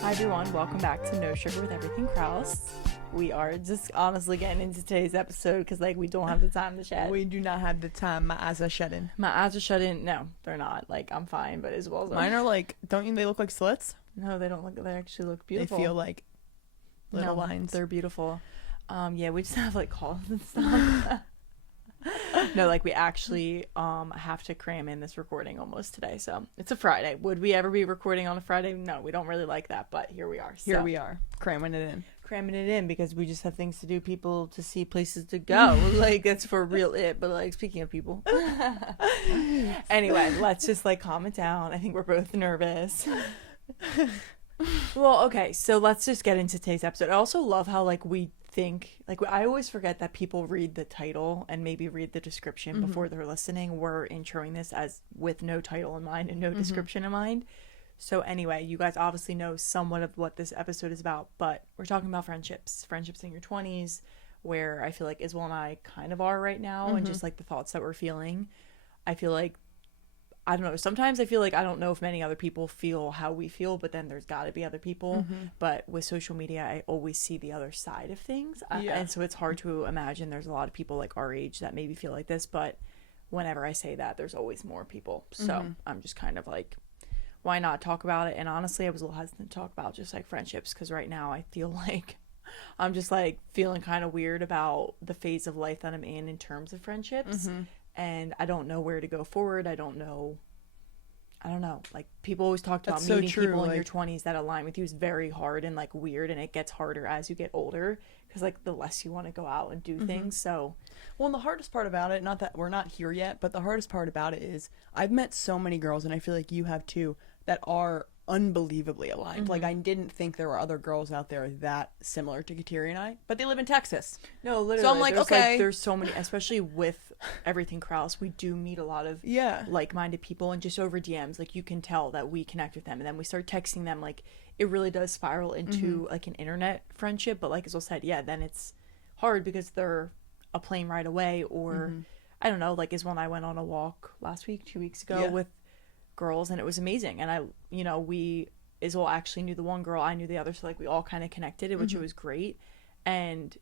Hi everyone, welcome back to No Sugar with Everything Kraus. We are just honestly getting into today's episode because we don't have the time to chat. We do not have the time. My eyes are shutting. My eyes are shut in. No, they're not. I'm fine, but as well as mine are don't you? They look like slits. No, they don't look. They actually look beautiful. They feel like little lines. They're beautiful. Yeah, we just have calls and stuff. No, we actually have to cram in this recording almost today. So it's a Friday. Would we ever be recording on a Friday? No, we don't really like that, but here we are. Here we are, cramming it in because we just have things to do, people to see, places to go. That's for real it. But speaking of people. Anyway, let's just calm it down. I think we're both nervous. Well, okay, so let's just get into today's episode. I also love how we think I always forget that people read the title and maybe read the description before they're listening. We're introing this as with no title in mind and no description in mind. So anyway, you guys obviously know somewhat of what this episode is about, but we're talking about friendships in your 20s, where I feel like Isabel and I kind of are right now, and just the thoughts that we're feeling. I feel I don't know, sometimes I feel I don't know if many other people feel how we feel, but then there's got to be other people. But with social media, I always see the other side of things. And so it's hard to imagine there's a lot of people our age that maybe feel like this, but whenever I say that, there's always more people. So I'm just kind of why not talk about it? And honestly, I was a little hesitant to talk about just friendships, because right now I feel I'm just feeling kind of weird about the phase of life that I'm in terms of friendships. And I don't know where to go forward. I don't know. People always talk about meeting people in your 20s that align with you is very hard and weird, and it gets harder as you get older because the less you want to go out and do things. So, well, and the hardest part about it, not that we're not here yet, but the hardest part about it is I've met so many girls, and I feel you have too, that are unbelievably aligned. I didn't think there were other girls out there that similar to Kateri and I, but they live in Texas. No, literally. So I'm okay. There's so many, especially with Everything Kraus, we do meet a lot of like-minded people, and just over DMs, you can tell that we connect with them, and then we start texting them. It really does spiral into an internet friendship, but as I said, then it's hard because they're a plane ride away, or I don't know, Isabel and I went on a walk last week, 2 weeks ago with girls, and it was amazing. And Isabel actually knew the one girl, I knew the other, so we all kind of connected, which it was great. And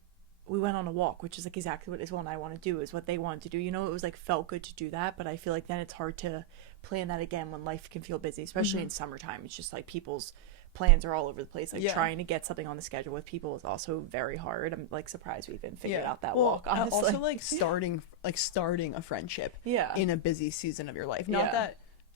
we went on a walk, which is exactly what Isabel and I want to do, is what they wanted to do. It was felt good to do that, but I feel then it's hard to plan that again when life can feel busy, especially in summertime. It's just people's plans are all over the place. Trying to get something on the schedule with people is also very hard. I'm surprised we even figured out that walk, honestly. Also starting a friendship in a busy season of your life.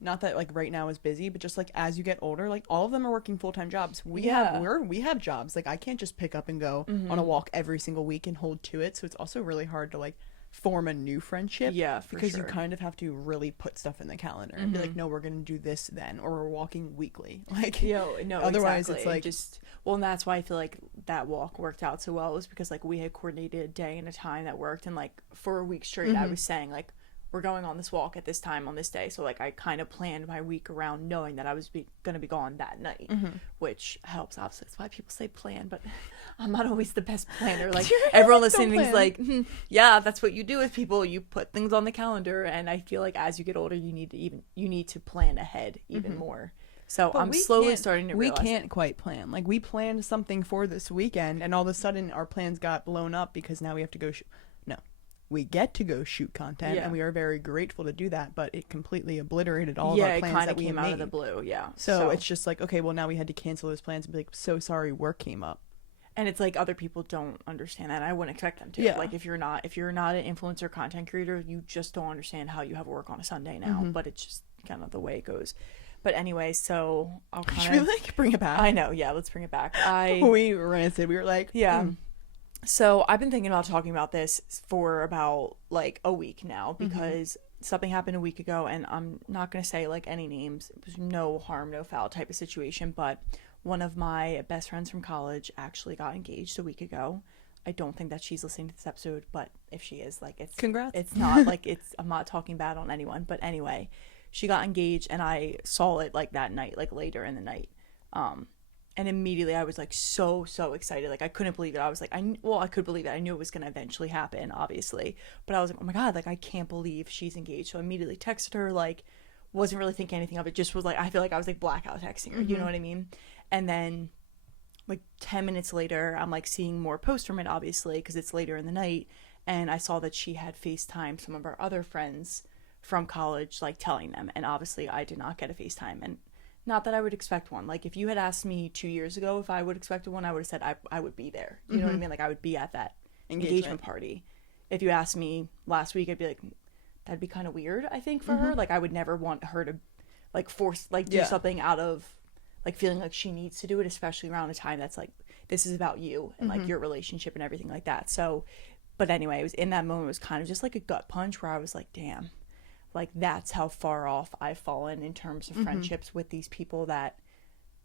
Not that right now is busy, but just as you get older, all of them are working full-time jobs. We have jobs. I can't just pick up and go on a walk every single week and hold to it. So it's also really hard to form a new friendship. Yeah, for because sure. You kind of have to really put stuff in the calendar and be no, we're going to do this then, or we're walking weekly. Otherwise exactly. It's and that's why I feel that walk worked out so well, was because we had coordinated a day and a time that worked, and for a week straight I was saying we're going on this walk at this time on this day. So I kind of planned my week around knowing that I was going to be gone that night, which helps. Obviously, that's why people say plan, but I'm not always the best planner. Everyone listening is yeah, that's what you do with people. You put things on the calendar, and I feel as you get older, you need to plan ahead even more. So I'm slowly starting to realize we can't quite plan. We planned something for this weekend, and all of a sudden our plans got blown up because now we have to go we get to go shoot content, and we are very grateful to do that, but it completely obliterated all of our plans that we came made. Out of the blue, So it's just okay, well, now we had to cancel those plans and be so sorry, work came up. And it's other people don't understand that, and I wouldn't expect them to. If you're not an influencer content creator, you just don't understand how you have work on a Sunday now, but it's just kind of the way it goes. But anyway, so I'll kind of... Should we bring it back? I know, let's bring it back. We ranted, we were So I've been thinking about talking about this for about a week now, because something happened a week ago, and I'm not going to say any names. It was no harm, no foul type of situation, but one of my best friends from college actually got engaged a week ago. I don't think that she's listening to this episode, but if she is, it's congrats. It's not I'm not talking bad on anyone, but anyway, she got engaged, and I saw it that night, later in the night. And immediately I was so excited. I couldn't believe it. I was I could believe it. I knew it was going to eventually happen, obviously. But I was oh my God, I can't believe she's engaged. So I immediately texted her, wasn't really thinking anything of it. Just was I feel I was blackout texting her. You know what I mean? And then like 10 minutes later, I'm like seeing more posts from it, obviously, because it's later in the night. And I saw that she had FaceTimed some of our other friends from college, like telling them. And obviously I did not get a FaceTime. And not that I would expect one. Like if you had asked me 2 years ago if I would expect one, I would have said I would be there. You know what I mean? Like I would be at that engagement party. If you asked me last week, I'd be like, that'd be kind of weird, I think, for her. Like I would never want her to like force, like do something out of like feeling like she needs to do it, especially around a time that's like, this is about you and like your relationship and everything like that. So, but anyway, it was in that moment, it was kind of just like a gut punch where I was like, damn, like that's how far off I've fallen in terms of friendships with these people that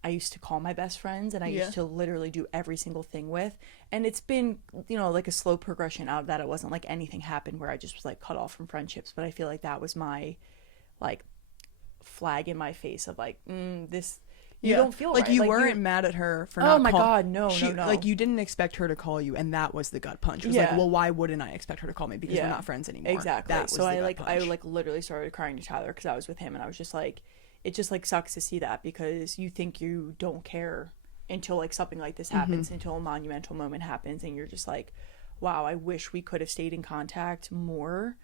I used to call my best friends and I used to literally do every single thing with. And it's been, you know, like a slow progression out of that. It wasn't like anything happened where I just was like cut off from friendships, but I feel like that was my like flag in my face of like, this, you don't feel like right. You like, weren't mad at her for not God, no. Like you didn't expect her to call you, and that was the gut punch. It was like, well, why wouldn't I expect her to call me? Because we're not friends anymore. Exactly. That was so I literally started crying to Tyler because I was with him, and I was just like, it just like sucks to see that because you think you don't care until like something like this happens, until a monumental moment happens, and you're just like, wow, I wish we could have stayed in contact more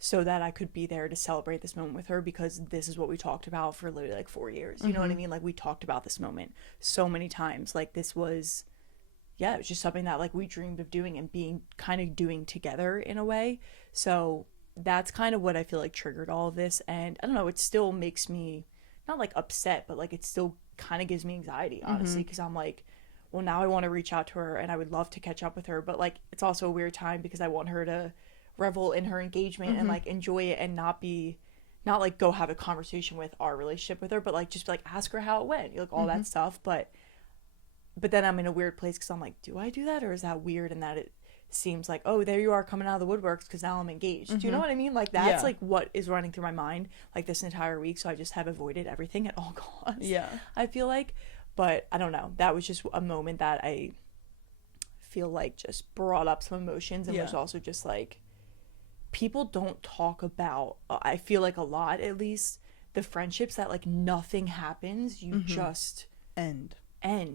so that I could be there to celebrate this moment with her, because this is what we talked about for literally like 4 years. You know what I mean? Like we talked about this moment so many times. Like this was, it was just something that like we dreamed of doing and being kind of doing together in a way. So that's kind of what I feel like triggered all of this. And I don't know, it still makes me not like upset, but like it still kind of gives me anxiety, honestly, because I'm like, well, now I want to reach out to her and I would love to catch up with her, but like it's also a weird time because I want her to revel in her engagement and like enjoy it and not like go have a conversation with our relationship with her, but like just like ask her how it went, like all that stuff. But then I'm in a weird place because I'm like, do I do that, or is that weird? And that it seems like, oh, there you are coming out of the woodworks because now I'm engaged. Do you know what I mean? Like that's like what is running through my mind like this entire week. So I just have avoided everything at all costs. I feel like, but I don't know, that was just a moment that I feel like just brought up some emotions and was also just like, people don't talk about, I feel like a lot at least, the friendships that like nothing happens, you just end,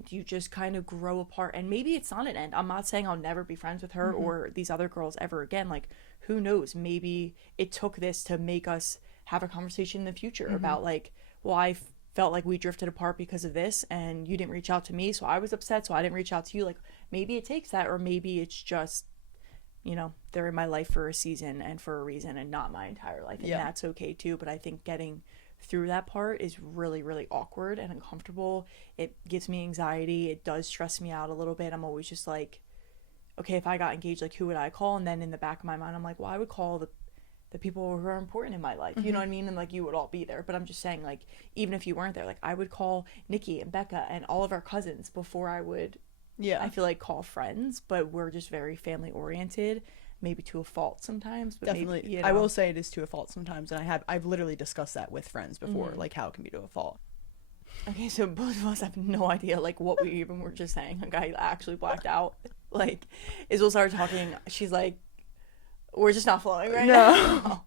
you just kind of grow apart. And maybe it's not an end. I'm not saying I'll never be friends with her or these other girls ever again. Like who knows, maybe it took this to make us have a conversation in the future about like, well, I felt like we drifted apart because of this and you didn't reach out to me, so I was upset, so I didn't reach out to you. Like maybe it takes that, or maybe it's just, you know, they're in my life for a season and for a reason and not my entire life. And that's okay too. But I think getting through that part is really, really awkward and uncomfortable. It gives me anxiety. It does stress me out a little bit. I'm always just like, okay, if I got engaged, like who would I call? And then in the back of my mind, I'm like, well, I would call the people who are important in my life. You know what I mean? And like you would all be there. But I'm just saying, like, even if you weren't there, like I would call Nikki and Becca and all of our cousins before I would I feel like call friends. But we're just very family oriented, maybe to a fault sometimes, but definitely maybe, you know. I will say it is to a fault sometimes, and I've literally discussed that with friends before, like how it can be to a fault. Okay, so both of us have no idea like what we even were just saying. Like I actually blacked out. Like Isabel started talking, she's like, we're just not flowing right now.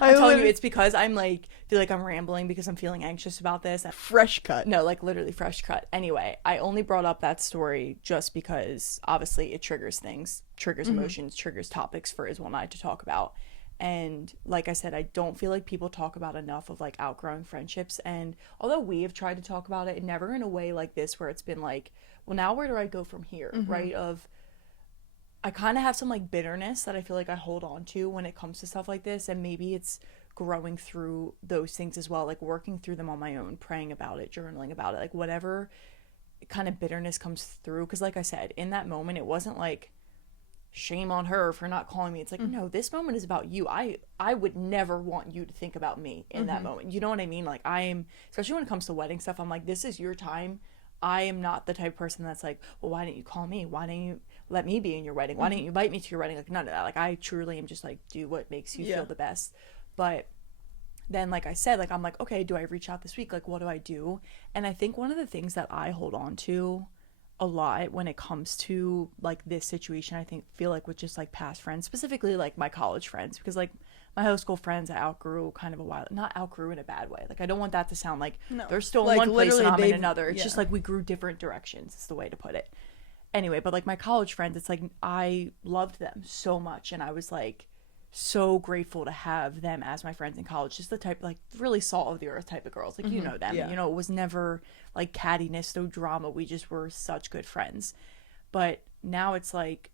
I'm telling you, it's because I'm like, feel like I'm rambling because I'm feeling anxious about this. Fresh cut. No, like literally fresh cut. Anyway, I only brought up that story just because obviously it triggers things, triggers emotions, triggers topics for Isabel and I to talk about. And like I said, I don't feel like people talk about enough of like outgrowing friendships. And although we have tried to talk about it, never in a way like this where it's been like, well, now where do I go from here? Right? Of, I kind of have some like bitterness that I feel like I hold on to when it comes to stuff like this, and maybe it's growing through those things as well, like working through them on my own, praying about it, journaling about it, like whatever kind of bitterness comes through. Because like I said, in that moment, it wasn't like shame on her for not calling me. It's like, no, this moment is about you. I would never want you to think about me in that moment. You know what I mean? Like I am, especially when it comes to wedding stuff, I'm like, this is your time. I am not the type of person that's like, well, why didn't you call me? Why didn't you let me be in your wedding? Why didn't you invite me to your wedding? Like none of that. Like I truly am just like, do what makes you feel the best. But then, like I said, like I'm like, okay, do I reach out this week? Like what do I do? And I think one of the things that I hold on to a lot when it comes to like this situation, I feel like with just like past friends, specifically like my college friends, because like my high school friends I outgrew kind of a while, not outgrew in a bad way. Like I don't want that to sound like they're still in one place and I'm in another. It's just like we grew different directions is the way to put it. Anyway, but like my college friends, it's like I loved them so much, and I was like so grateful to have them as my friends in college. Just the type, like, really salt of the earth type of girls, like you know them. You know, it was never like cattiness, no drama. We just were such good friends. But now it's like,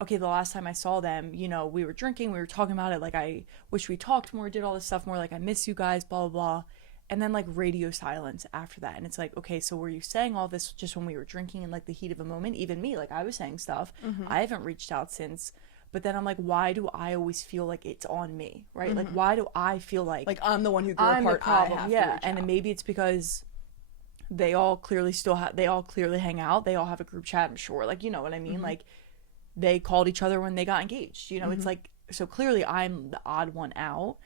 okay, the last time I saw them, you know, we were drinking, we were talking about it, like I wish we talked more, did all this stuff more, like I miss you guys, blah blah blah. And then like radio silence after that, and it's like, okay, so were you saying all this just when we were drinking in like the heat of a moment? Even me, like I was saying stuff. I haven't reached out since. But then I'm like, why do I always feel like it's on me, right? Like why do I feel like I'm the one who grew apart? I'm the problem. Yeah, and then maybe it's because they all clearly hang out. They all have a group chat, I'm sure. Like, you know what I mean? Like they called each other when they got engaged. You know, it's like, so clearly I'm the odd one out.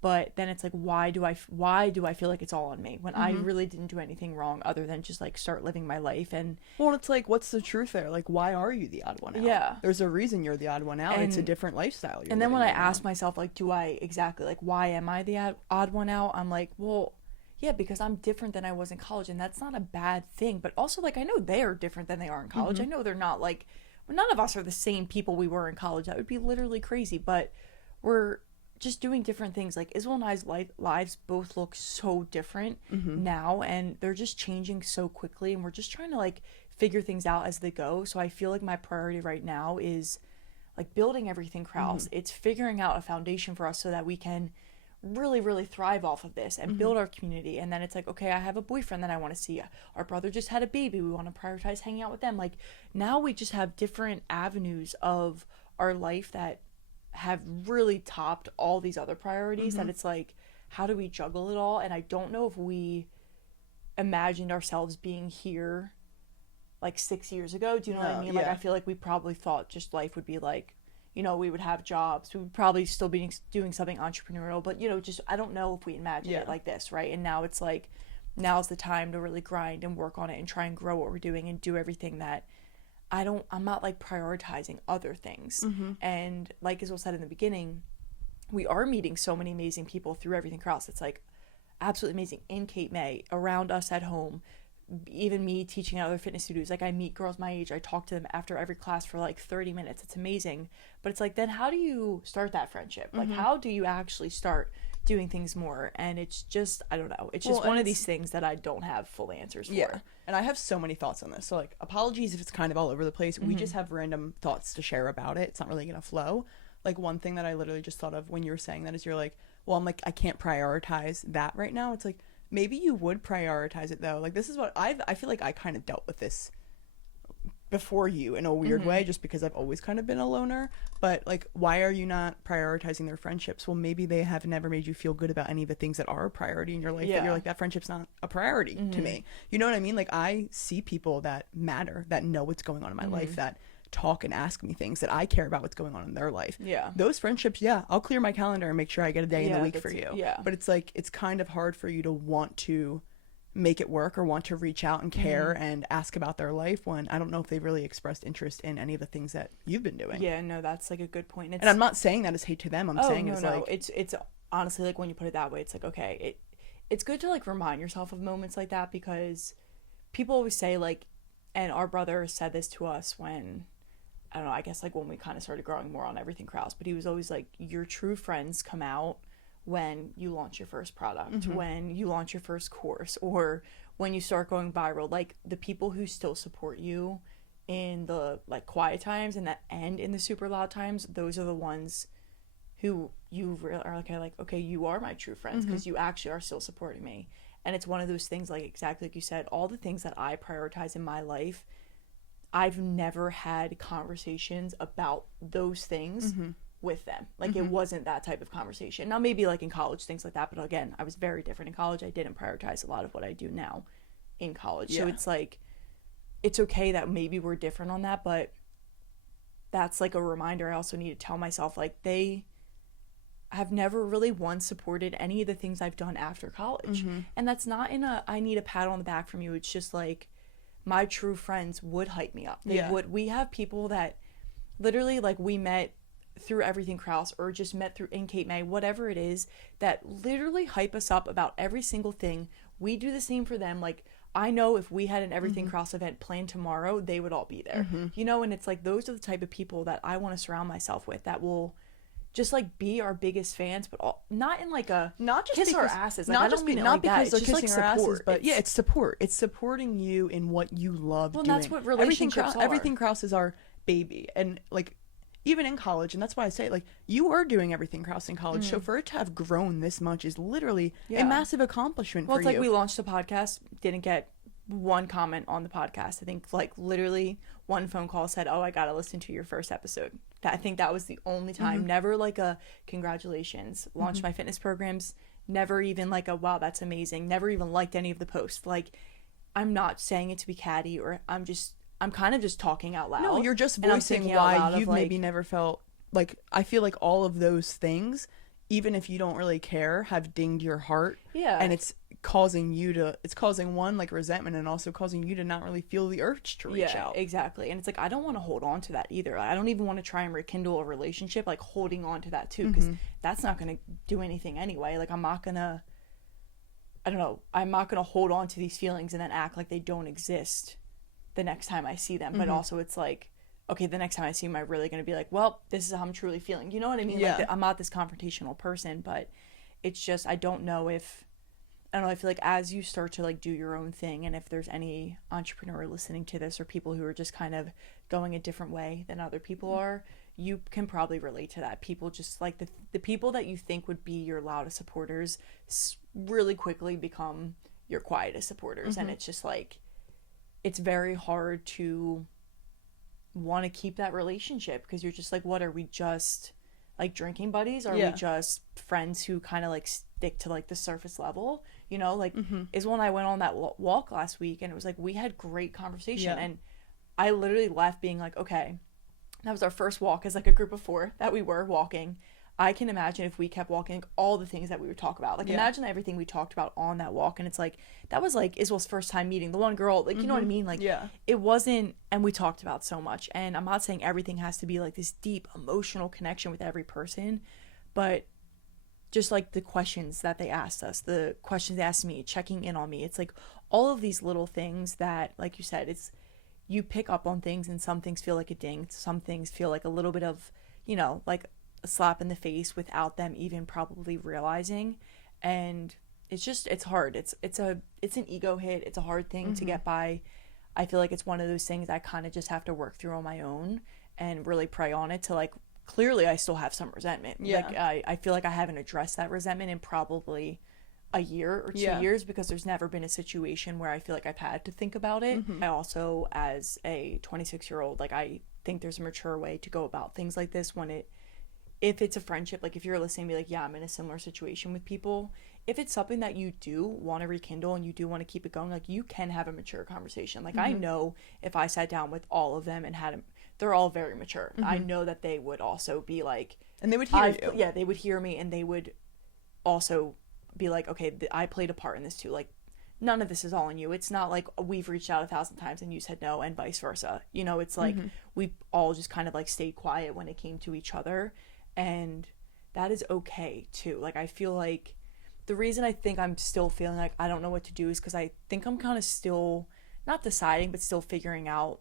But then it's like, why do I feel like it's all on me when I really didn't do anything wrong other than just like start living my life? And well, it's like, what's the truth there? Like, why are you the odd one out? Yeah, there's a reason you're the odd one out. And it's a different lifestyle. And then when I ask myself, like, why am I the odd one out? I'm like, well, yeah, because I'm different than I was in college, and that's not a bad thing. But also, like, I know they are different than they are in college. I know they're not like, well, none of us are the same people we were in college. That would be literally crazy. But we're just doing different things. Like Isabel and I's lives both look so different now, and they're just changing so quickly, and we're just trying to like figure things out as they go. So I feel like my priority right now is like building everything Krause. It's figuring out a foundation for us so that we can really, really thrive off of this and build our community. And then it's like, okay, I have a boyfriend that I want to see. Our brother just had a baby. We want to prioritize hanging out with them. Like now we just have different avenues of our life that have really topped all these other priorities that it's like, how do we juggle it all? And I don't know if we imagined ourselves being here like 6 years ago. Do you know what I mean? Like I feel like we probably thought just life would be like, you know, we would have jobs, we would probably still be doing something entrepreneurial, but you know, just I don't know if we imagined it like this, right? And now it's like, now's the time to really grind and work on it and try and grow what we're doing and do everything that I'm not like prioritizing other things. And like Isabel said in the beginning, we are meeting so many amazing people through everything Krause. It's like absolutely amazing in Cape May, around us at home, even me teaching at other fitness studios. Like I meet girls my age, I talk to them after every class for like 30 minutes. It's amazing. But it's like, then how do you start that friendship? Like how do you actually start doing things more? And it's just, I don't know, it's just one of these things that I don't have full answers for. And I have so many thoughts on this, so like apologies if it's kind of all over the place. We just have random thoughts to share about it. It's not really gonna flow. Like one thing that I literally just thought of when you were saying that is, you're like, well, I'm like, I can't prioritize that right now. It's like, maybe you would prioritize it though. Like this is what I feel like I kind of dealt with this before you in a weird way, just because I've always kind of been a loner. But like, why are you not prioritizing their friendships? Well, maybe they have never made you feel good about any of the things that are a priority in your life. That you're like, that friendship's not a priority to me. You know what I mean? Like I see people that matter, that know what's going on in my life, that talk and ask me things, that I care about what's going on in their life. Those friendships, I'll clear my calendar and make sure I get a day in the week for you. But it's like, it's kind of hard for you to want to make it work or want to reach out and care and ask about their life when I don't know if they've really expressed interest in any of the things that you've been doing. Yeah, no, that's like a good point. And I'm not saying that as hate to them. I'm saying it's like, it's honestly like, when you put it that way, it's like, okay, it's good to like remind yourself of moments like that, because people always say like, and our brother said this to us when, I don't know, I guess like when we kind of started growing more on everything Krause, but he was always like, your true friends come out when you launch your first product, when you launch your first course, or when you start going viral. Like the people who still support you in the like quiet times and that end in the super loud times, those are the ones who you are like, okay, you are my true friends, because you actually are still supporting me. And it's one of those things, like exactly like you said, all the things that I prioritize in my life, I've never had conversations about those things with them. Like it wasn't that type of conversation. Now maybe like in college, things like that, but again, I was very different in college. I didn't prioritize a lot of what I do now in college. So it's like, it's okay that maybe we're different on that, but that's like a reminder I also need to tell myself, like they have never really once supported any of the things I've done after college. And that's not in a, I need a pat on the back from you. It's just like, my true friends would hype me up. They would. We have people that literally, like, we met through Everything Krause or just met through In Kate May, whatever it is, that literally hype us up about every single thing. We do the same for them. Like, I know if we had an Everything Krause event planned tomorrow, they would all be there. You know, and it's like, those are the type of people that I want to surround myself with, that will just like be our biggest fans, but not in like a not just kiss because, our asses. Like, not I just don't mean it not like because that. they're It's just kissing like our support. asses, but it's support. It's supporting you in what you love doing. Well, that's what relationships are. Everything Krause is our baby, and like even in college, and that's why I say, like, you were doing Everything Krause in college, so for it to have grown this much is literally a massive accomplishment for you. Well, it's like we launched a podcast, didn't get one comment on the podcast. I think like literally one phone call said, "Oh, I gotta listen to your first episode." I think that was the only time. Never like a congratulations, launched my fitness programs. Never even like a wow, that's amazing. Never even liked any of the posts. Like, I'm not saying it to be catty, or I'm kind of just talking out loud. No, you're just voicing why you've maybe never felt like, I feel like all of those things, even if you don't really care, have dinged your heart. Yeah. And it's causing one, like, resentment, and also causing you to not really feel the urge to reach out. Exactly. And it's like, I don't want to hold on to that either. I don't even want to try and rekindle a relationship, like holding on to that too, because that's not going to do anything anyway. Like, I'm not going to hold on to these feelings and then act like they don't exist the next time I see them. But also it's like, okay, the next time I see them, I'm really going to be like, well, this is how I'm truly feeling. You know what I mean? Like, I'm not this confrontational person, but it's just, I don't know, I feel like as you start to like do your own thing, and if there's any entrepreneur listening to this, or people who are just kind of going a different way than other people are, you can probably relate to that. People just like the people that you think would be your loudest supporters really quickly become your quietest supporters. And it's just like, it's very hard to want to keep that relationship, because you're just like, what are we, just like drinking buddies? Are we just friends who kind of like stick to like the surface level, you know? Like, is when I went on that walk last week, and it was like, we had great conversation, and I literally left being like, okay, that was our first walk as like a group of 4 that we were walking. I can imagine if we kept walking, like, all the things that we would talk about. Like, imagine everything we talked about on that walk. And it's like, that was like Isabel's first time meeting the one girl. Like, you know what I mean? Like, it wasn't, and we talked about so much. And I'm not saying everything has to be like this deep emotional connection with every person, but just like the questions that they asked us, the questions they asked me, checking in on me. It's like all of these little things that, like you said, it's, you pick up on things, and some things feel like a ding. Some things feel like a little bit of, you know, like a slap in the face without them even probably realizing. And it's just, it's hard. It's an ego hit. It's a hard thing to get by. I feel like it's one of those things I kind of just have to work through on my own and really pray on it to, like, clearly I still have some resentment. Like, I feel like I haven't addressed that resentment in probably a year or 2 years, because there's never been a situation where I feel like I've had to think about it. I also, as a 26-year-old, like, I think there's a mature way to go about things like this if it's a friendship. Like, if you're listening, be like, yeah, I'm in a similar situation with people. If it's something that you do want to rekindle and you do want to keep it going, like, you can have a mature conversation. Like, I know if I sat down with all of them and they're all very mature. I know that they would also be like, and they would hear you. Yeah, they would hear me, and they would also be like, okay, I played a part in this too. Like, none of this is all on you. It's not like we've reached out 1,000 times and you said no, and vice versa. You know, it's like we all just kind of like stayed quiet when it came to each other. And that is okay too. Like, I feel like the reason I think I'm still feeling like I don't know what to do is because I think I'm kind of still not deciding, but still figuring out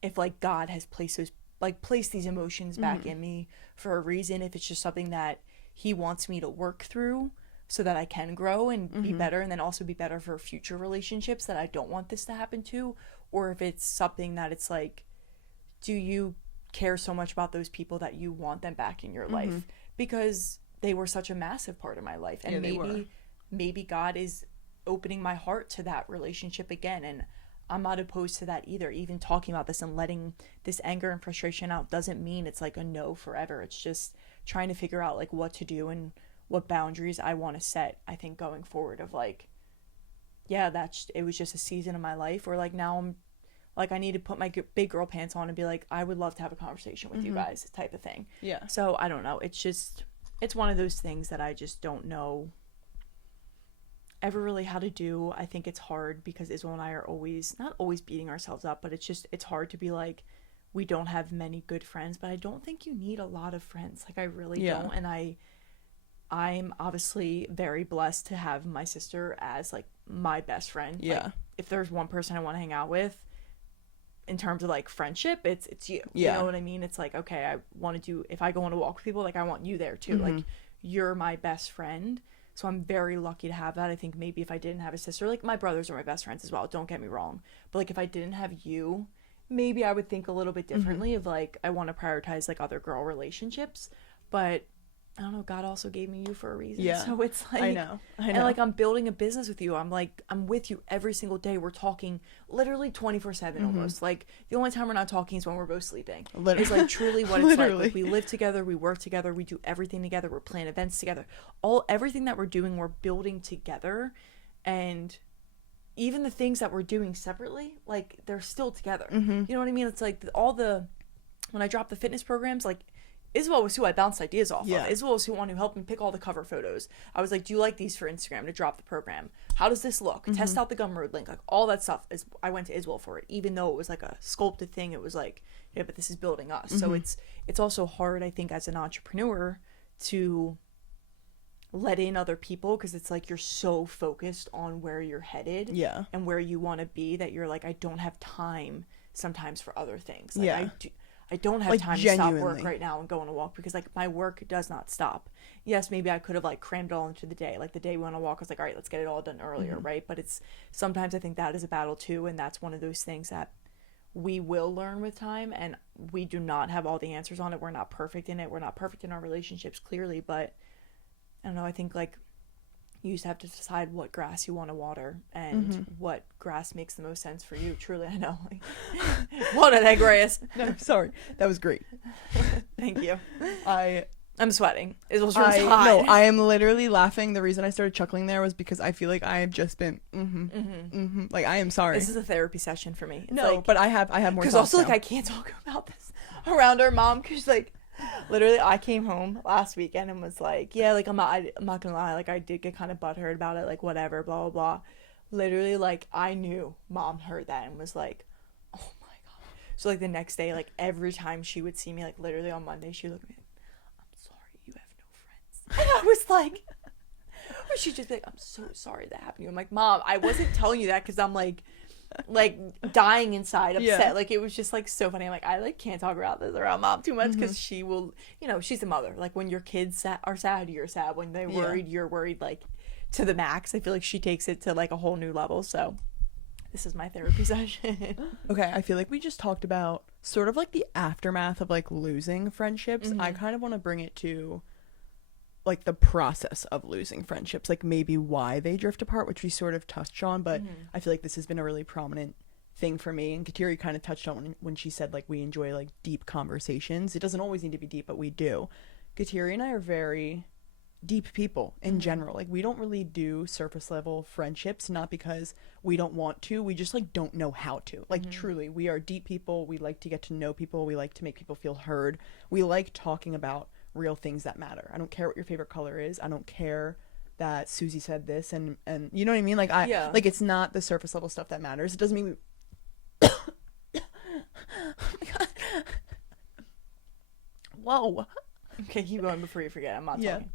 if like God has placed these emotions back in me for a reason. If it's just something that he wants me to work through so that I can grow and be better, and then also be better for future relationships that I don't want this to happen to, or if it's something that it's like, do you care so much about those people that you want them back in your life, because they were such a massive part of my life, and maybe God is opening my heart to that relationship again, and I'm not opposed to that either. Even talking about this and letting this anger and frustration out doesn't mean it's like a no forever. It's just trying to figure out like what to do and what boundaries I want to set, I think, going forward, of like, yeah, it was just a season of my life, or like now I'm like, I need to put my big girl pants on and be like, I would love to have a conversation with you guys, type of thing. Yeah. So I don't know. It's just, it's one of those things that I just don't know ever really how to do. I think it's hard because Isabel and I are not always beating ourselves up, but it's hard to be like, we don't have many good friends, but I don't think you need a lot of friends. Like, I really don't. And I'm obviously very blessed to have my sister as like my best friend. Yeah. Like, if there's one person I want to hang out with in terms of like friendship, it's you. Yeah. You know what I mean? It's like, okay, I want to do, if I go on a walk with people, like I want you there too. Like, you're my best friend. So I'm very lucky to have that. I think maybe if I didn't have a sister, like my brothers are my best friends as well, don't get me wrong. But like if I didn't have you, maybe I would think a little bit differently of like, I want to prioritize like other girl relationships. But I don't know, God also gave me you for a reason. Yeah. So it's like, I know. And like I'm building a business with you. I'm like, I'm with you every single day. We're talking literally 24/7 almost. Like the only time we're not talking is when we're both sleeping. It's like truly what it's like. Like we live together, we work together, we do everything together, we're planning events together. Everything that we're doing, we're building together. And even the things that we're doing separately, like they're still together. You know what I mean? It's like when I dropped the fitness programs, like Isabel was who I bounced ideas off of. Isabel was who wanted to help me pick all the cover photos. I was like, do you like these for Instagram to drop the program? How does this look? Test out the Gumroad link. Like all that stuff is, I went to Isabel for it. Even though it was like a sculpted thing, it was like, yeah, but this is building us. So it's also hard, I think, as an entrepreneur to let in other people, because it's like you're so focused on where you're headed and where you want to be that you're like, I don't have time sometimes for other things. Like I don't have time to stop work right now and go on a walk, because like my work does not stop. Yes, maybe I could have like crammed it all into the day. Like the day we went on a walk, I was like, all right, let's get it all done earlier, right? But it's sometimes I think that is a battle too, and that's one of those things that we will learn with time, and we do not have all the answers on it. We're not perfect in it. We're not perfect in our relationships, clearly, but I don't know, I think like you just have to decide what grass you want to water and what grass makes the most sense for you. Truly, I know. Like, what an egg grass. No, sorry. That was great. Thank you. I'm sweating. It was hot. No, I am literally laughing. The reason I started chuckling there was because I feel like I have just been like, I am sorry. This is a therapy session for me. It's no, like, but I have more. Because also like I can't talk about this around our mom, because like literally I came home last weekend and was like, yeah, like I'm not gonna lie, like I did get kind of butthurt about it, like whatever, blah blah blah. Literally, like I knew mom heard that and was like, oh my god. So like the next day, like every time she would see me, like literally on Monday, she would look at me, I'm sorry, you have no friends. And I was like, or she'd just be like, I'm so sorry that happened to you. I'm like, Mom, I wasn't telling you that because I'm like dying inside, upset. Like it was just like so funny. I'm like, I like can't talk about this around mom too much, because she will, you know, she's a mother. Like when your kids are sad, you're sad. When they're worried, you're worried, like to the max. I feel like she takes it to like a whole new level. So this is my therapy session. Okay, I feel like we just talked about sort of like the aftermath of like losing friendships. I kind of want to bring it to like the process of losing friendships, like maybe why they drift apart, which we sort of touched on, but I feel like this has been a really prominent thing for me, and Kateri kind of touched on when she said like we enjoy like deep conversations. It doesn't always need to be deep, but we do. Kateri and I are very deep people in general. Like we don't really do surface level friendships, not because we don't want to, we just like don't know how to. Like truly, we are deep people. We like to get to know people. We like to make people feel heard. We like talking about real things that matter. I don't care what your favorite color is. I don't care that Susie said this, and you know what I mean? Like like it's not the surface level stuff that matters. It doesn't mean we oh my god. Whoa. Okay, keep going before you forget. I'm not talking.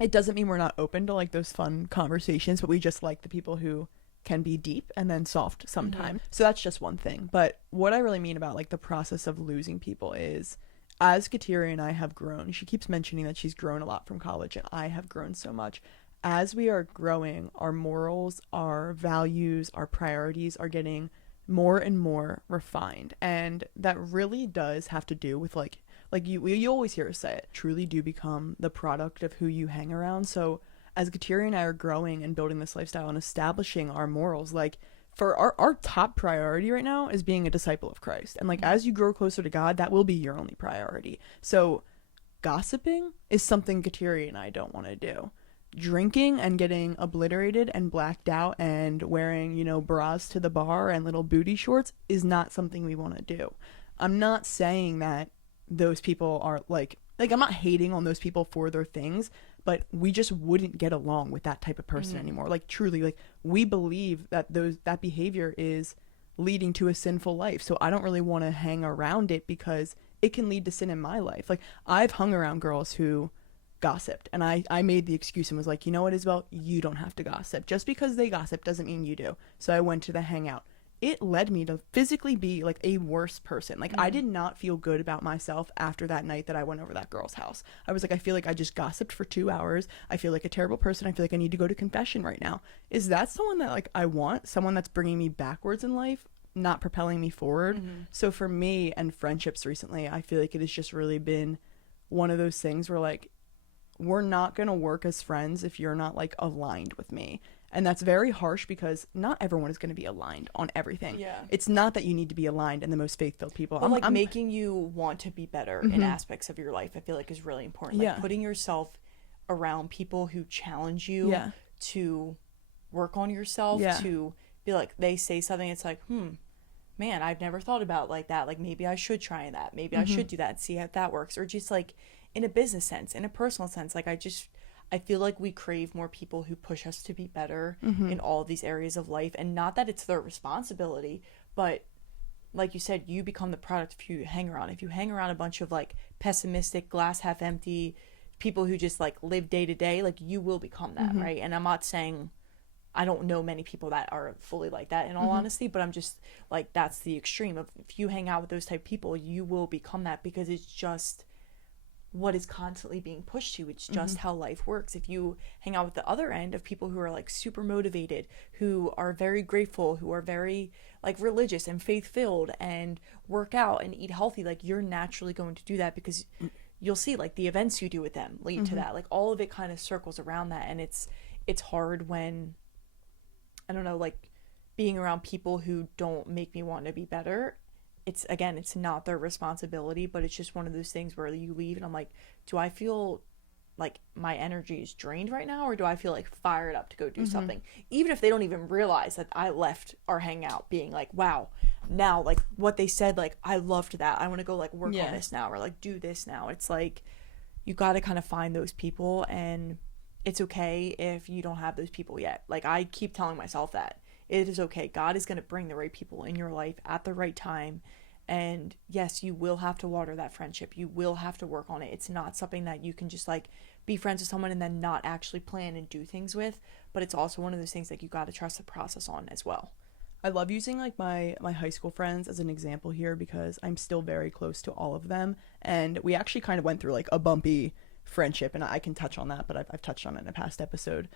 It doesn't mean we're not open to like those fun conversations, but we just like the people who can be deep and then soft sometimes. So that's just one thing. But what I really mean about like the process of losing people is, as Kateri and I have grown, she keeps mentioning that she's grown a lot from college, and I have grown so much. As we are growing, our morals, our values, our priorities are getting more and more refined. And that really does have to do with like you always hear us say it, truly do become the product of who you hang around. So as Kateri and I are growing and building this lifestyle and establishing our morals, like for our top priority right now is being a disciple of Christ. And like, as you grow closer to God, that will be your only priority. So gossiping is something Kateri and I don't want to do. Drinking and getting obliterated and blacked out and wearing, you know, bras to the bar and little booty shorts is not something we want to do. I'm not saying that those people are like I'm not hating on those people for their things, but we just wouldn't get along with that type of person anymore. Like truly, like we believe that that behavior is leading to a sinful life. So I don't really want to hang around it because it can lead to sin in my life. Like, I've hung around girls who gossiped, and I made the excuse and was like, you know what, Isabel, you don't have to gossip. Just because they gossip doesn't mean you do. So I went to the hangout. It led me to physically be like a worse person. Like, I did not feel good about myself after that night that I went over that girl's house. I was like, I feel like I just gossiped for 2 hours. I feel like a terrible person. I feel like I need to go to confession right now. Is that someone that like I want? Someone that's bringing me backwards in life, not propelling me forward? So for me and friendships recently, I feel like it has just really been one of those things where like, we're not going to work as friends if you're not like aligned with me. And that's very harsh because not everyone is going to be aligned on everything. Yeah. It's not that you need to be aligned and the most faith-filled people. But I'm making you want to be better in aspects of your life, I feel like is really important. Like putting yourself around people who challenge you to work on yourself, to be like, they say something, it's like, man, I've never thought about it like that. Like, maybe I should try that. Maybe I should do that and see how that works. Or just like in a business sense, in a personal sense, like I feel like we crave more people who push us to be better in all of these areas of life. And not that it's their responsibility, but like you said, you become the product if you hang around. If you hang around a bunch of like pessimistic, glass half empty people who just like live day to day, like you will become that, right? And I'm not saying, I don't know many people that are fully like that in all honesty, but I'm just like, that's the extreme of, if you hang out with those type of people, you will become that, because it's just what is constantly being pushed to you. It's just how life works. If you hang out with the other end of people who are like super motivated, who are very grateful, who are very like religious and faith-filled and work out and eat healthy, like you're naturally going to do that, because you'll see like the events you do with them lead to that. Like all of it kind of circles around that. And it's hard when, I don't know, like being around people who don't make me want to be better. It's not their responsibility, but it's just one of those things where you leave and I'm like, do I feel like my energy is drained right now, or do I feel like fired up to go do something? Even if they don't even realize that I left our hangout being like, wow, now like what they said, like I loved that, I want to go like work on this now, or like do this now. It's like you got to kind of find those people, and it's okay if you don't have those people yet. Like I keep telling myself that it is okay. God is going to bring the right people in your life at the right time. And yes, you will have to water that friendship. You will have to work on it. It's not something that you can just like be friends with someone and then not actually plan and do things with. But it's also one of those things that you got to trust the process on as well. I love using like my high school friends as an example here, because I'm still very close to all of them. And we actually kind of went through like a bumpy friendship, and I can touch on that, but I've touched on it in a past episode.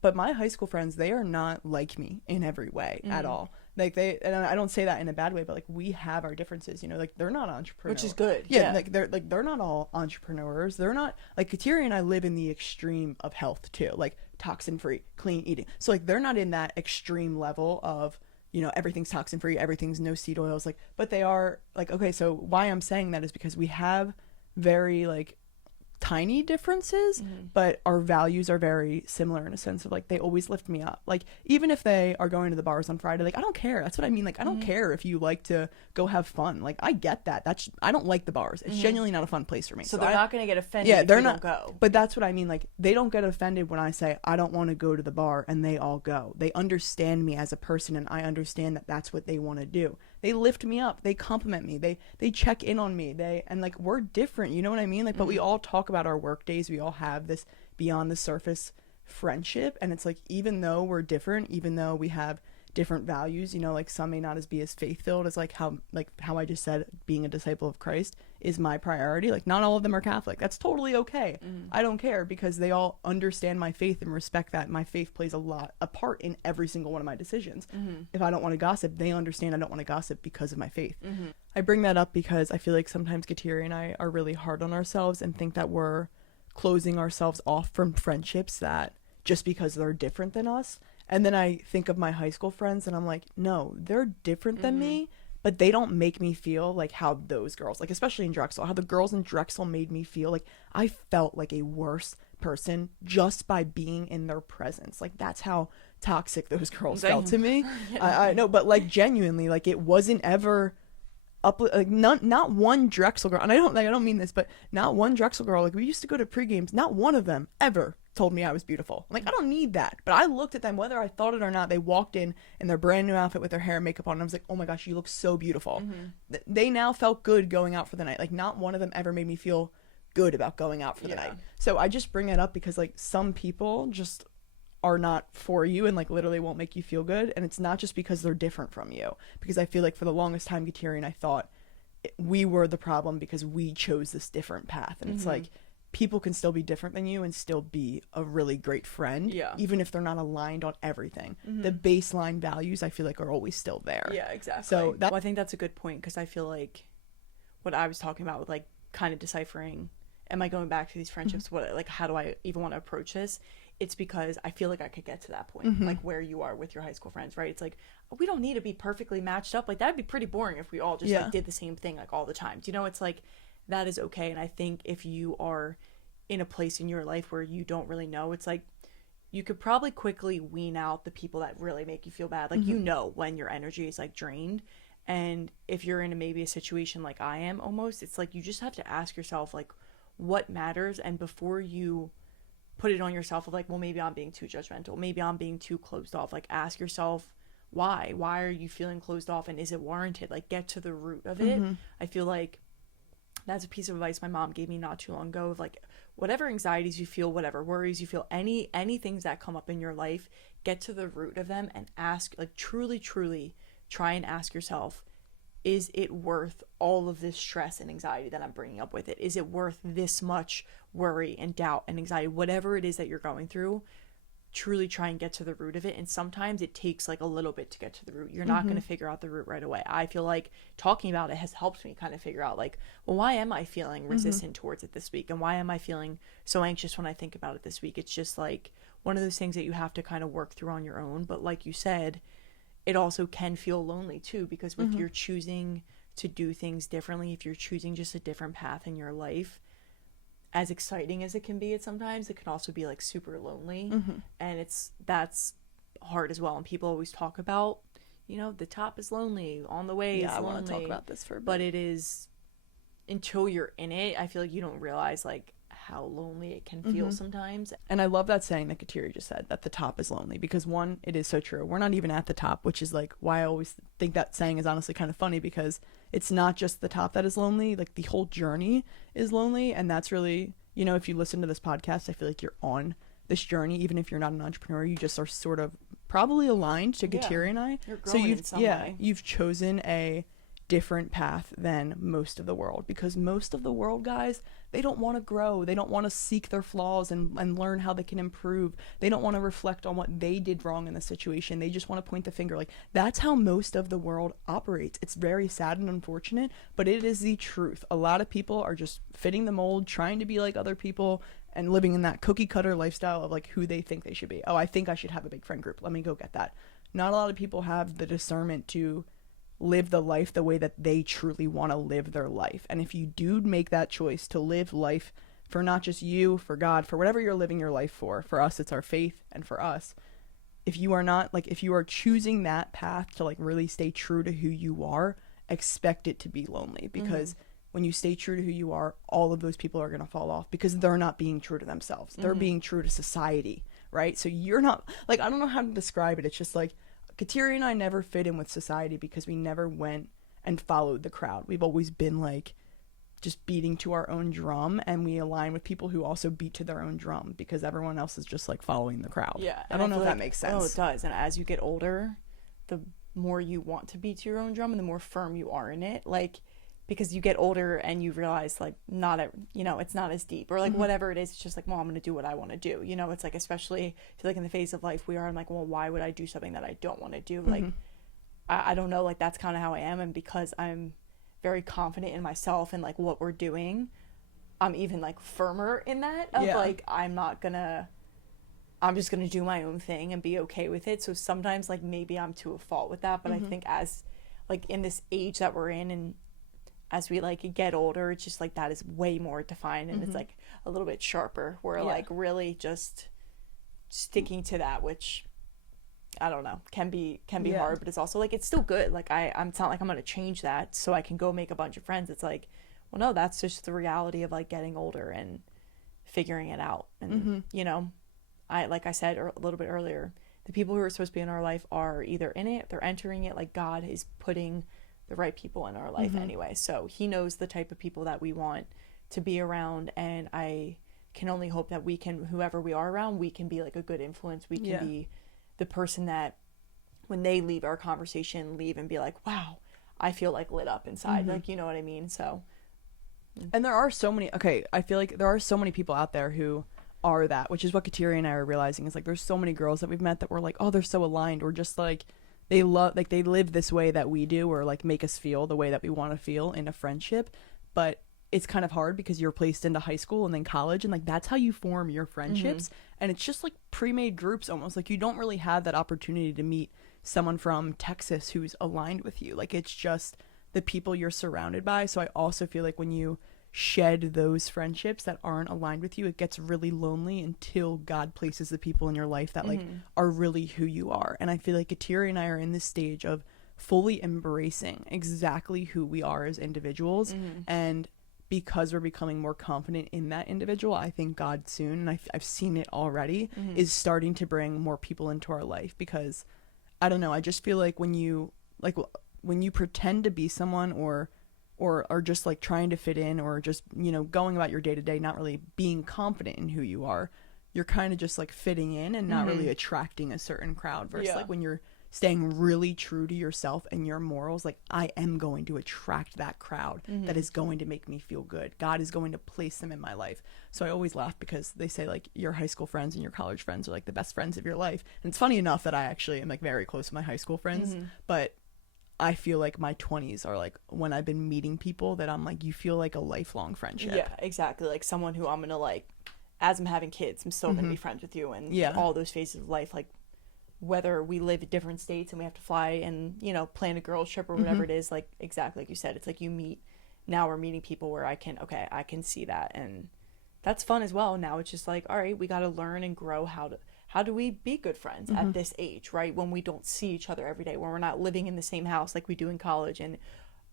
But my high school friends, they are not like me in every way at all. Like and I don't say that in a bad way, but like we have our differences, you know, like they're not entrepreneurs. Which is good. Yeah. Like they're not all entrepreneurs. They're not like Kateri and I live in the extreme of health too, like toxin free, clean eating. So like they're not in that extreme level of, you know, everything's toxin free, everything's no seed oils, like, but they are like, okay, so why I'm saying that is because we have very like tiny differences, but our values are very similar in a sense of like they always lift me up. Like even if they are going to the bars on Friday, like I don't care. That's what I mean. Like I don't care if you like to go have fun. Like I get that. I don't like the bars. It's genuinely not a fun place for me. So they're not going to get offended if you don't go. But that's what I mean. Like they don't get offended when I say I don't want to go to the bar and they all go. They understand me as a person, and I understand that that's what they want to do. They lift me up. They compliment me. They check in on me. And like we're different. You know what I mean? Like, but we all talk about our work days. We all have this beyond the surface friendship, and it's like even though we're different, even though we have different values, you know, like some may not be as faith-filled as like how I just said, being a disciple of Christ is my priority. Like not all of them are Catholic. That's totally okay. I don't care, because they all understand my faith and respect that my faith plays a part in every single one of my decisions. If I don't want to gossip, they understand I don't want to gossip because of my faith. I bring that up because I feel like sometimes Kateri and I are really hard on ourselves and think that we're closing ourselves off from friendships that just because they're different than us. And then I think of my high school friends and I'm like, no, they're different than me, but they don't make me feel like how those girls, like especially in Drexel, how the girls in Drexel made me feel. Like I felt like a worse person just by being in their presence. Like that's how toxic those girls felt to me. I know, but like genuinely, like it wasn't ever up, like not one Drexel girl, and I don't mean this, but not one Drexel girl, like we used to go to pre-games, not one of them ever told me I was beautiful. I'm like, I don't need that. But I looked at them, whether I thought it or not. They walked in their brand new outfit with their hair and makeup on, and I was like, oh my gosh, you look so beautiful. They now felt good going out for the night. Like, not one of them ever made me feel good about going out for the night. So I just bring it up because, like, some people just are not for you and, like, literally won't make you feel good. And it's not just because they're different from you. Because I feel like for the longest time, Kateri and I thought we were the problem because we chose this different path. And it's like, people can still be different than you and still be a really great friend, even if they're not aligned on everything. The baseline values, I feel like, are always still there. Yeah, exactly. So well, I think that's a good point, because I feel like what I was talking about with, like, kind of deciphering, am I going back to these friendships? What, like, how do I even want to approach this? It's because I feel like I could get to that point, like where you are with your high school friends, right? It's like, we don't need to be perfectly matched up. Like, that'd be pretty boring if we all just like did the same thing, like, all the time. You know, it's like, that is okay. And I think if you are in a place in your life where you don't really know, it's like, you could probably quickly wean out the people that really make you feel bad. Like, you know when your energy is, like, drained. And if you're in maybe a situation like I am almost, it's like, you just have to ask yourself, like, what matters? And before you put it on yourself of, like, well, maybe I'm being too judgmental, maybe I'm being too closed off, like, ask yourself, why are you feeling closed off, and is it warranted? Like, get to the root of it. I feel like that's a piece of advice my mom gave me not too long ago, of, like, whatever anxieties you feel, whatever worries you feel, any things that come up in your life, get to the root of them and ask, like, truly try and ask yourself, is it worth all of this stress and anxiety that I'm bringing up with it? Is it worth this much worry and doubt and anxiety? Whatever it is that you're going through, truly try and get to the root of it. And sometimes it takes, like, a little bit to get to the root. You're not going to figure out the root right away. I feel like talking about it has helped me kind of figure out, like, well, why am I feeling resistant towards it this week? And why am I feeling so anxious when I think about it this week? It's just, like, one of those things that you have to kind of work through on your own. But like you said, it also can feel lonely too, because with you're choosing to do things differently, if you're choosing just a different path in your life, as exciting as it can be, sometimes it can also be, like, super lonely. And that's hard as well. And people always talk about, you know, the top is lonely, on the way is lonely. I want to talk about this for a bit. But it is, until you're in it, I feel like you don't realize, like, how lonely it can feel sometimes. And I love that saying that Kateri just said, that the top is lonely, because one, it is so true. We're not even at the top, which is, like, why I always think that saying is honestly kind of funny, because it's not just the top that is lonely, like, the whole journey is lonely. And that's really, you know, if you listen to this podcast, I feel like you're on this journey, even if you're not an entrepreneur, you just are sort of probably aligned to Kateri and I. You're growing in some way. You've chosen a different path than most of the world, because most of the world, guys, they don't want to grow. They don't want to seek their flaws and learn how they can improve. They don't want to reflect on what they did wrong in the situation. They just want to point the finger. Like, that's how most of the world operates. It's very sad and unfortunate, but it is the truth. A lot of people are just fitting the mold, trying to be like other people, and living in that cookie cutter lifestyle of, like, who they think they should be. Oh, I think I should have a big friend group. Let me go get that. Not a lot of people have the discernment to live the life the way that they truly want to live their life. And if you do make that choice to live life for not just you, for God, for whatever you're living your life for us, it's our faith. And for us, if you are not, like, if you are choosing that path to, like, really stay true to who you are, expect it to be lonely, because when you stay true to who you are, all of those people are going to fall off, because they're not being true to themselves. They're being true to society, right? So you're not, like, I don't know how to describe it. It's just like, Kateri and I never fit in with society because we never went and followed the crowd. We've always been, like, just beating to our own drum, and we align with people who also beat to their own drum, because everyone else is just, like, following the crowd. Yeah. I don't know if that makes sense. Oh, it does. And as you get older, the more you want to beat to your own drum and the more firm you are in it. Like, because you get older and you realize, like, it's not as deep, or, like, whatever it is, it's just like, well, I'm going to do what I want to do. You know, it's like, especially, I feel like in the phase of life we are, I'm like, well, why would I do something that I don't want to do? Like, I don't know, like, that's kind of how I am. And because I'm very confident in myself and, like, what we're doing, I'm even, like, firmer in that of, like, I'm just going to do my own thing and be okay with it. So sometimes, like, maybe I'm to a fault with that, but I think as, like, in this age that we're in, and as we, like, get older, it's just, like, that is way more defined, and it's, like, a little bit sharper. We're like, really just sticking to that, which, I don't know, can be hard, but it's also, like, it's still good. Like, it's not like I'm going to change that so I can go make a bunch of friends. It's like, well, no, that's just the reality of, like, getting older and figuring it out. And, you know, like I said a little bit earlier, the people who are supposed to be in our life are either in it, they're entering it. Like God is putting the right people in our life anyway. So he knows the type of people that we want to be around, and I can only hope that we can, whoever we are around, we can be like a good influence. We can be the person that when they leave our conversation, leave and be like, wow, I feel like lit up inside. Like, you know what I mean? So. And there are so many, I feel like there are so many people out there who are that, which is what Kateri and I are realizing is like, there's so many girls that we've met that we're like, oh, they're so aligned, or just like, they live this way that we do, or like make us feel the way that we want to feel in a friendship. But it's kind of hard because you're placed into high school and then college, and like that's how you form your friendships. And it's just like pre-made groups almost. Like you don't really have that opportunity to meet someone from Texas who's aligned with you. Like it's just the people you're surrounded by. So I also feel like when you shed those friendships that aren't aligned with you, it gets really lonely until God places the people in your life that like are really who you are. And I feel like Kateri and I are in this stage of fully embracing exactly who we are as individuals. And because we're becoming more confident in that individual, I think God soon, and I've seen it already, is starting to bring more people into our life. Because I don't know, I just feel like when you pretend to be someone, or are just like trying to fit in, or just, you know, going about your day to day, not really being confident in who you are, you're kind of just like fitting in and not really attracting a certain crowd. Versus like when you're staying really true to yourself and your morals, like I am going to attract that crowd that is going to make me feel good. God is going to place them in my life. So I always laugh because they say like your high school friends and your college friends are like the best friends of your life. And it's funny enough that I actually am like very close to my high school friends, but I feel like my 20s are like when I've been meeting people that I'm like, you feel like a lifelong friendship. Yeah, exactly. Like someone who I'm gonna like, as I'm having kids, I'm still gonna be friends with you, and all those phases of life, like whether we live in different states and we have to fly and, you know, plan a girls trip or whatever it is, like exactly like you said, it's like you meet, now we're meeting people where I can see that, and that's fun as well. Now it's just like, all right, we got to learn and grow how do we be good friends at this age, right? When we don't see each other every day, when we're not living in the same house like we do in college, and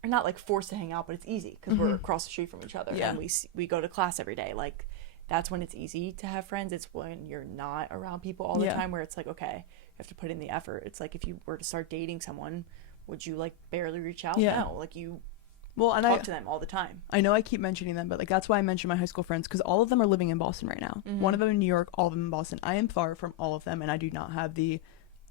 are not like forced to hang out, but it's easy because we're across the street from each other and we go to class every day. Like that's when it's easy to have friends. It's when you're not around people all the time where it's like, okay, you have to put in the effort. It's like if you were to start dating someone, would you like barely reach out? No, like you talk to them all the time. I know I keep mentioning them, but like that's why I mention my high school friends, because all of them are living in Boston right now. One of them in New York, all of them in Boston. I am far from all of them, and I do not have the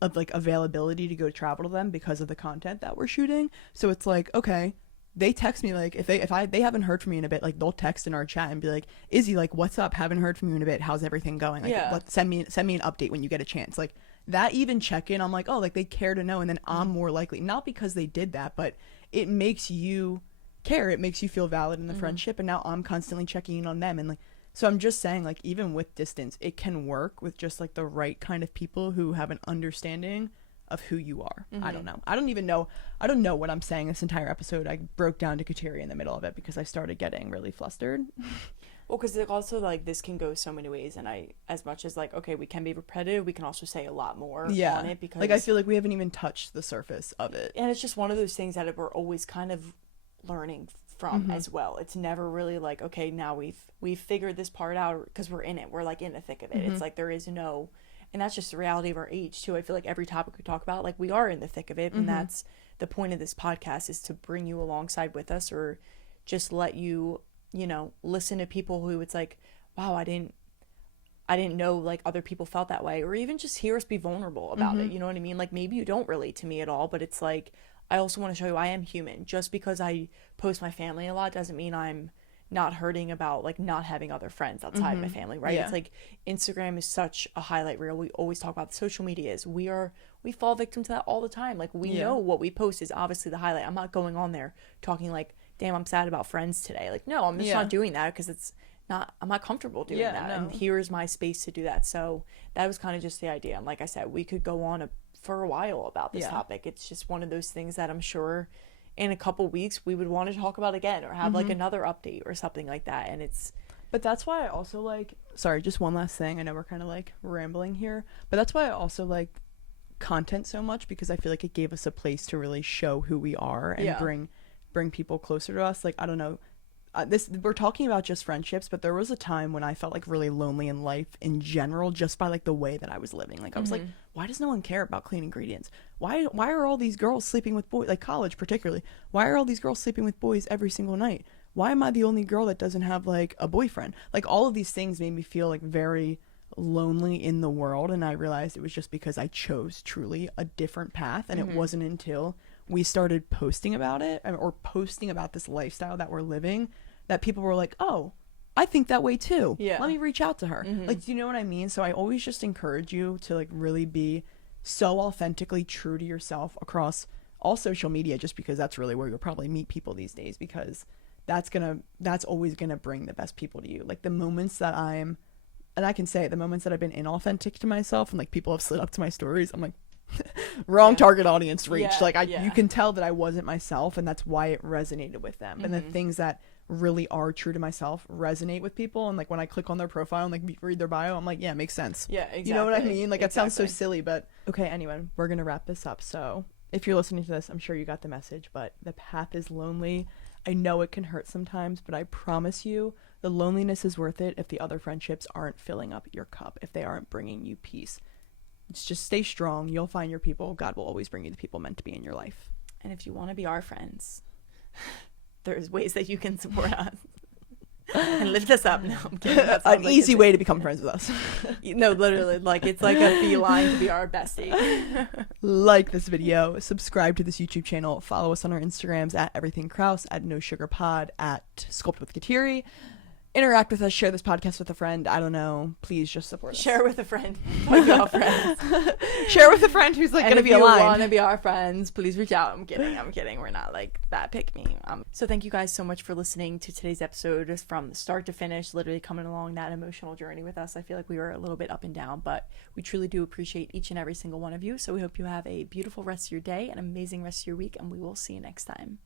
availability to go travel to them because of the content that we're shooting. So it's like, okay, they text me, like if they haven't heard from me in a bit, like they'll text in our chat and be like, Izzy, like what's up, haven't heard from you in a bit, how's everything going, like send me an update when you get a chance. Like that even check-in, I'm like, oh, like they care to know. And then I'm more likely, not because they did that, but it makes you care, it makes you feel valid in the friendship, and now I'm constantly checking in on them. And like, so I'm just saying, like, even with distance, it can work with just like the right kind of people who have an understanding of who you are. I don't know, I don't know what I'm saying this entire episode. I broke down to Kateri in the middle of it because I started getting really flustered. Well, because also like this can go so many ways, and I, as much as like, okay, we can be repetitive, we can also say a lot more on it, because like I feel like we haven't even touched the surface of it, and it's just one of those things that we're always kind of learning from as well. It's never really like, okay, now we've figured this part out, because we're in it, we're like in the thick of it. It's like there is no, and that's just the reality of our age too. I feel like every topic we talk about, like we are in the thick of it, and that's the point of this podcast, is to bring you alongside with us, or just let you, you know, listen to people who it's like, wow, I didn't know like other people felt that way, or even just hear us be vulnerable about it. You know what I mean? Like maybe you don't relate to me at all, but it's like, I also want to show you I am human. Just because I post my family a lot doesn't mean I'm not hurting about like not having other friends outside my family, right? It's like Instagram is such a highlight reel. We always talk about the social media is we fall victim to that all the time. Like we know what we post is obviously the highlight. I'm not going on there talking like, damn, I'm sad about friends today. Like, no, I'm just not doing that, because I'm not comfortable doing that. No. And here's my space to do that. So that was kind of just the idea. And like I said, we could go on for a while about this topic. It's just one of those things that I'm sure in a couple weeks we would want to talk about again, or have like another update or something like that. And but that's why I also like, sorry, just one last thing, I know we're kind of like rambling here, but that's why I also like content so much, because I feel like it gave us a place to really show who we are and bring people closer to us. Like, I don't know, we're talking about just friendships, but there was a time when I felt like really lonely in life in general, just by like the way that I was living. Like I was like, why does no one care about clean ingredients? Why are all these girls sleeping with boys, like college particularly? Why are all these girls sleeping with boys every single night? Why am I the only girl that doesn't have like a boyfriend? Like all of these things made me feel like very lonely in the world, and I realized it was just because I chose truly a different path, and it wasn't until we started posting about it, or posting about this lifestyle that we're living, that people were like, oh, I think that way too. Yeah. Let me reach out to her. Like, do you know what I mean? So I always just encourage you to like really be so authentically true to yourself across all social media, just because that's really where you'll probably meet people these days, because that's always gonna bring the best people to you. Like the moments that and I can say it, the moments that I've been inauthentic to myself and like people have slid up to my stories, I'm like, wrong target audience reached. You can tell that I wasn't myself, and that's why it resonated with them. And the things that really are true to myself resonate with people, and like when I click on their profile and like read their bio, I'm like, yeah, it makes sense. Yeah, exactly. You know what I mean? Like, it sounds so silly, but okay, anyway, we're gonna wrap this up. So if you're listening to this, I'm sure you got the message, but the path is lonely. I know it can hurt sometimes, but I promise you the loneliness is worth it if the other friendships aren't filling up your cup, if they aren't bringing you peace. Just stay strong. You'll find your people. God will always bring you the people meant to be in your life. And if you want to be our friends, there's ways that you can support us and lift us up. No, I'm kidding. An easy way to become friends with us. No, literally, like it's like a beeline to be our bestie. Like this video, subscribe to this YouTube channel, follow us on our Instagrams at Everything Kraus, at No Sugar Pod, at Sculpt with Kateri. Interact with us, share this podcast with a friend. I don't know. Please just support us. Share with a friend. Like y'all friends. Share with a friend who's like going to be aligned. If you want to be our friends, please reach out. I'm kidding. We're not like that pick me. So thank you guys so much for listening to today's episode, just from start to finish, literally coming along that emotional journey with us. I feel like we were a little bit up and down, but we truly do appreciate each and every single one of you. So we hope you have a beautiful rest of your day, an amazing rest of your week, and we will see you next time.